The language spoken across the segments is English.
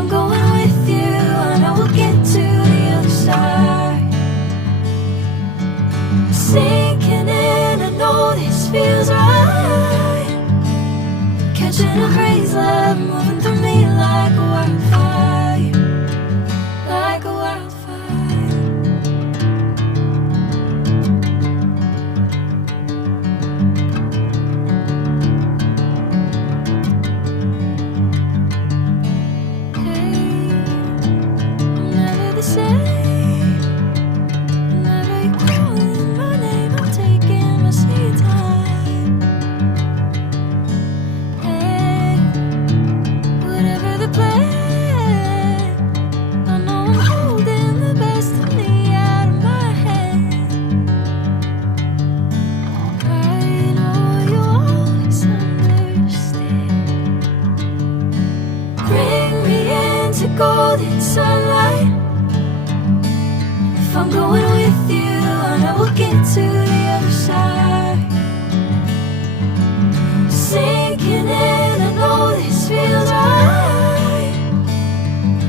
I'm going with you, I know we'll get to the other side. Sinking in, I know this feels right. Catching a crazy love, moving through me like a wildfire, like a wildfire. Hey, I'm never the same. Whenever you're calling my name, I'm taking my sweet time. Hey, whatever the plan, I know I'm holding the best of me out of my hand. I know you always understand. Bring me into golden sunlight. If I'm going with you, I know we'll get to the other side. Sinking in, I know this feels right.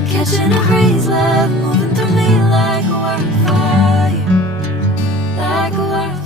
Catching a crazy love, moving through me like a wildfire, like a wildfire.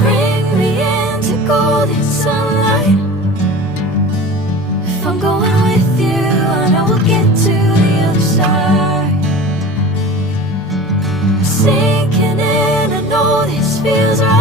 Bring me into golden sunlight. If I'm going with you, I know we'll get to the other side. Sinking in, I know this feels right.